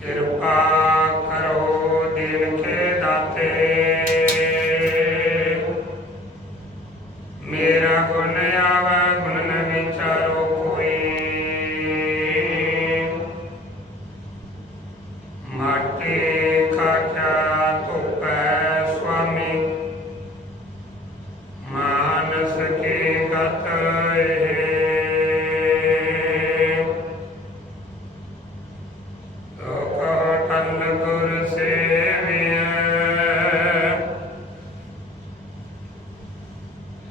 ਕਿਰਪਾ ਕਰੋ ਦੀਨ ਕੇ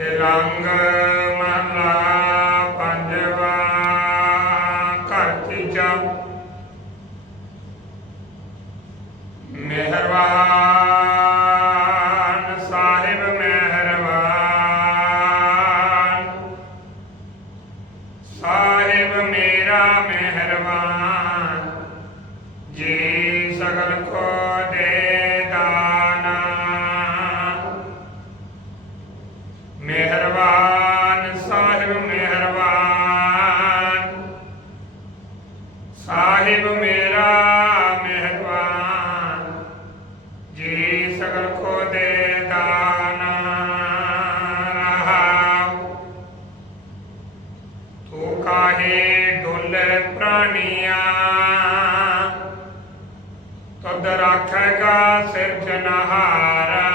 ਤਿਲੰਗ ਮਹਲਾ ਪੰਜਵਾ ਘਰ ਤੀਜਾ ਮਿਹਰਬਾਨ ਸਾਹਿਬ ਮਿਹਰਬਾਨ। ਸਾਹਿਬ ਮੇਰਾ ਮਿਹਰਬਾਨ। ਜੀ ਸਗਲ ਕੋ ਦੇ ਸਾਹਿਬ ਮੇਰਾ ਮਿਹਰਬਾਨ ਜੀ ਸਗਲ ਕੋ ਦੇ ਦਾਨਾ ਰਹਾਉ। ਤੂੰ ਕਾਹੇ ਡੋਲੇ ਪ੍ਰਾਣੀਆਂ ਤਦ ਰਾਖੇਗਾ ਸਿਰਜਨਹਾਰਾ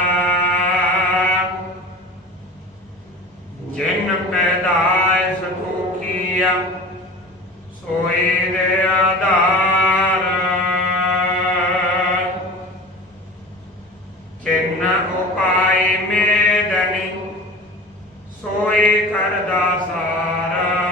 ਸੋਏ ਦੇ ਆਧਾਰ। ਕਿੰਨ ਉਪਾਈ ਮੇਦਨੀ ਸੋਈ ਕਰਦਾ ਸਾਰਾ।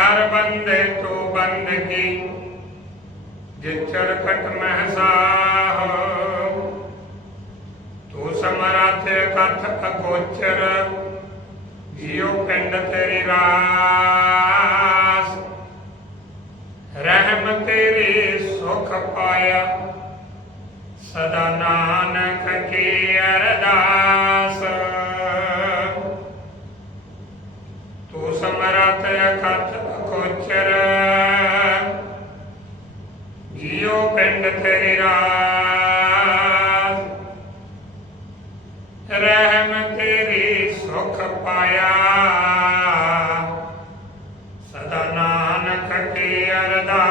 ਕਰ ਬੰਦੇ ਤੂੰ ਬੰਦਗੀ ਜਿਚਰ ਖਟ ਮਹਸਾਹ ਤੂੰ ਸਮਰੱਥ ਕਥ ਅਗੋਚਰ, ਜਿਉ ਪਿੰਡ ਤੇਰੀ ਰਾਸ। ਰਹਿਮ ਤੇਰੀ ਸੁਖ ਪਾਇਆ, ਸਦਾ ਨਾਨਕ ਰਹਿਮ ਤੇਰੀ ਸੁਖ ਪਾਇਆ। ਸਦਾ ਨਾਨਕ ਕੀ ਅਰਦਾਸ